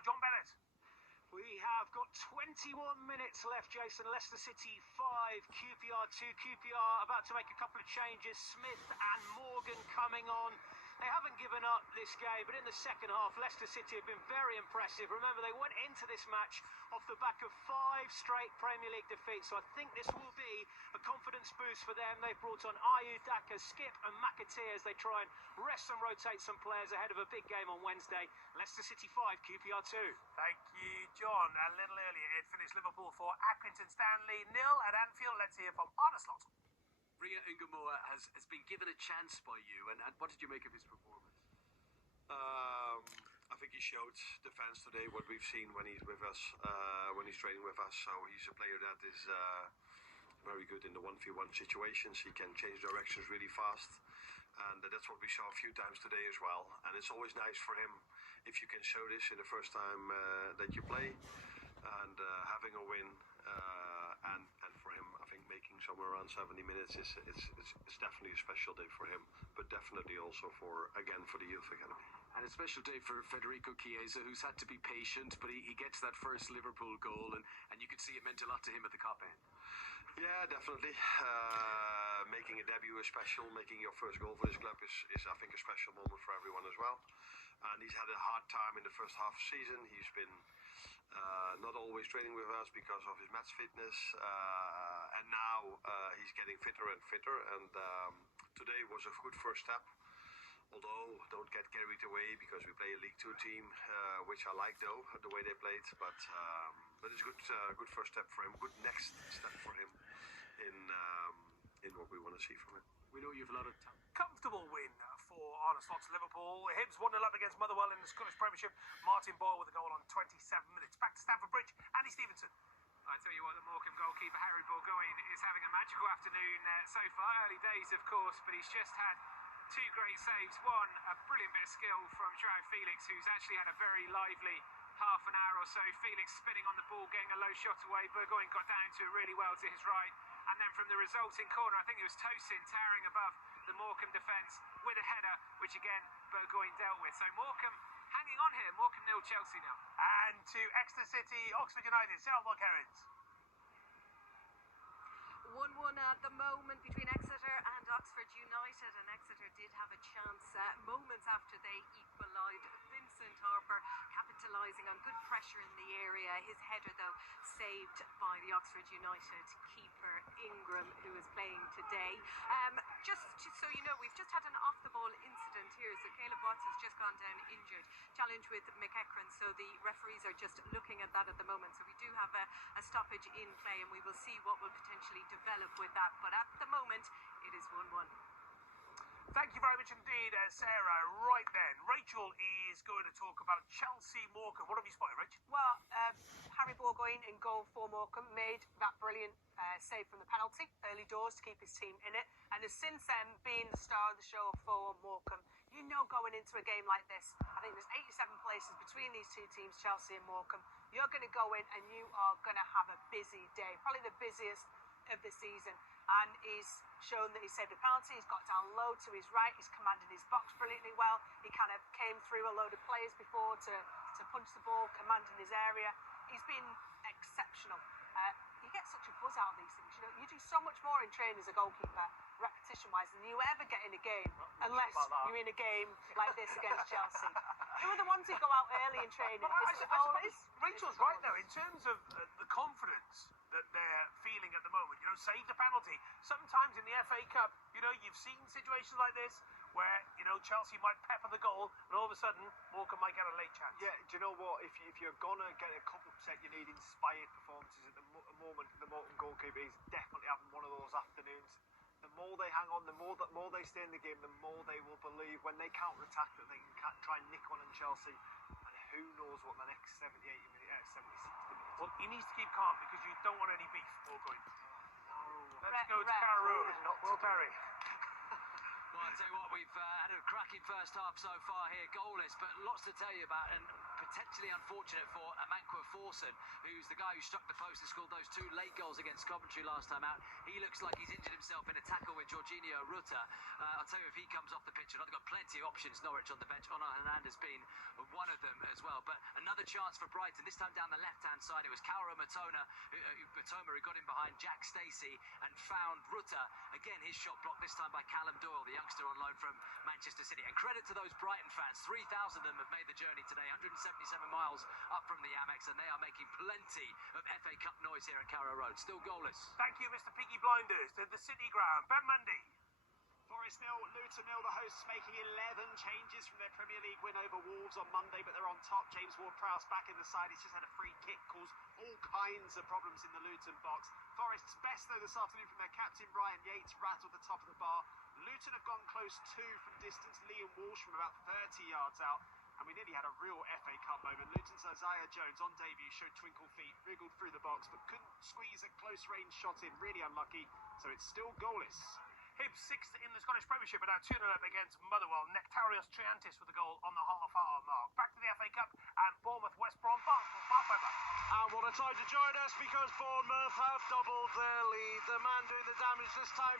John Bennett. We have got 21 minutes left, Jason. Leicester City 5, QPR 2. QPR about to make a couple of changes. Smith and Morgan coming on. They haven't given up this game, but in the second half, Leicester City have been very impressive. Remember, they went into this match off the back of 5 straight Premier League defeats, so I think this will be a confidence boost for them. They've brought on Ayew, Daka, Skip and McAteer as they try and rest and rotate some players ahead of a big game on Wednesday. Leicester City 5, QPR 2. Thank you, John. A little earlier, it finished Liverpool 4, Accrington Stanley 0 at Anfield. Let's hear from Arne Slot. Ria Ungamoa has been given a chance by you, and what did you make of his performance? I think he showed defense today, what we've seen when he's with us, when he's training with us. So he's a player that is very good in the 1v1 situations. He can change directions really fast, and that's what we saw a few times today as well. And it's always nice for him if you can show this in the first time that you play, and having a win. And for him, I think making somewhere around 70 minutes is definitely a special day for him, but definitely also for the youth academy. And a special day for Federico Chiesa, who's had to be patient, but he gets that first Liverpool goal, and you could see it meant a lot to him at the Cop end. Yeah, definitely. Making a debut is special. Making your first goal for this club is I think, a special moment for everyone as well. And he's had a hard time in the first half of the season. He's been not always training with us because of his match fitness, and now he's getting fitter and fitter, and today was a good first step, although don't get carried away because we play a League 2 team, which I like though, the way they played, but it's a good first step for him, good next step for him in what we want to see from him. We know you have a lot of time. Comfortable win for Arne Slot's Liverpool. Hibs 1-0 up against Motherwell in the Scottish Premiership. Martin Boyle with a goal on 27 minutes. Back to Stamford Bridge, Andy Stevenson. I tell you what, the Morecambe goalkeeper Harry Burgoyne is having a magical afternoon so far. Early days, of course, but he's just had 2 great saves. One, a brilliant bit of skill from Joao Felix, who's actually had a very lively half an hour or so. Felix spinning on the ball, getting a low shot away. Burgoyne got down to it really well to his right. And then from the resulting corner, I think it was Tosin towering above the Morecambe defence with a header, which again Burgoyne dealt with. So Morecambe hanging on here. Morecambe 0, Chelsea 0. And to Exeter City, Oxford United, Sarah Mulkerrins. 1-1 at the moment between Exeter and Oxford United, and Exeter did have a chance moments after they equalised. Vincent Harper capitalising on good pressure in the area. His header, though, saved by the Oxford United keeper Ingram, who is playing today. Just so you know, we've just had an off-the-ball incident here. So Caleb Watts has just gone down injured. Challenge with McEachran. So the referees are just looking at that at the moment. So we do have a stoppage in play, and we will see what will potentially develop with that. But at the moment, it is 1-1. Thank you very much indeed, Sarah. Right then, Rachel is going to talk about Chelsea Morecambe. What have you spotted, Rach? Well, Harry Burgoyne in goal for Morecambe made that brilliant save from the penalty early doors to keep his team in it, and has since then been the star of the show for Morecambe. You know, going into a game like this, I think there's 87 places between these two teams, Chelsea and Morecambe. You're going to go in and you are going to have a busy day, probably the busiest of the season, and he's shown that he saved a penalty. He's got down low to his right, he's commanded his box brilliantly well. He kind of came through a load of players before to punch the ball, commanding his area. He's been exceptional. You get such a buzz out of these things. You know, you do so much more in training as a goalkeeper, repetition-wise, than you ever get in a game, unless you're in a game like this against Chelsea. Who are the ones who go out early in training? Rachel's right though, in terms of the confidence that they're feeling at the moment. You know, save the penalty. Sometimes in the FA Cup, you know, you've seen situations like this where, you know, Chelsea might pepper the goal and all of a sudden Morecambe might get a late chance. Yeah, do you know what? If you're going to get a couple percent, you need inspired performances. At the moment, the Morecambe goalkeeper is definitely having one of those afternoons. The more they hang on, the more they stay in the game, the more they will believe when they counter-attack that they can try and nick one in Chelsea. And who knows what the next 70, 80 minutes, 70, 60 minutes. Well, he needs to keep calm because you don't want any beef, Burgoyne. No. Let's go to Carew. Will Perry. Well, I'll tell you what, we've had a cracking first half so far here, goalless, but lots to tell you about, and potentially unfortunate for Amankwa Forson, who's the guy who struck the post and scored those 2 late goals against Coventry last time out. He looks like he's injured himself in a tackle with Jorginho Ruta. I'll tell you, if he comes off the pitch, they've got plenty of options. Norwich on the bench, Onur Hernandez being one of them as well. But another Another chance for Brighton, this time down the left-hand side. It was Kaoru Matoma who got in behind Jack Stacey and found Rutter. Again, his shot blocked, this time by Callum Doyle, the youngster on loan from Manchester City. And credit to those Brighton fans. 3,000 of them have made the journey today, 177 miles up from the Amex, and they are making plenty of FA Cup noise here at Carrow Road. Still goalless. Thank you, Mr. Peaky Blinders. To the City ground. Ben Mundy. Forest 0, Luton 0. The hosts making 11 changes from their Premier League win over Wolves on Monday, but they're on top. James Ward-Prowse back in the side. He's just had a free kick, caused all kinds of problems in the Luton box. Forest's best, though, this afternoon from their captain, Ryan Yates, rattled the top of the bar. Luton have gone close too from distance. Liam Walsh from about 30 yards out. And we nearly had a real FA Cup moment. Luton's Isaiah Jones on debut showed twinkle feet, wriggled through the box, but couldn't squeeze a close-range shot in. Really unlucky, so it's still goalless. Hibs 6th in the Scottish Premiership, but now 2-0 up against Motherwell. Nectarios Triantis with a goal on the half-hour mark. Back to the FA Cup and Bournemouth West Brom. Barfiber. And what a time to join us, because Bournemouth have doubled their lead. The man doing the damage this time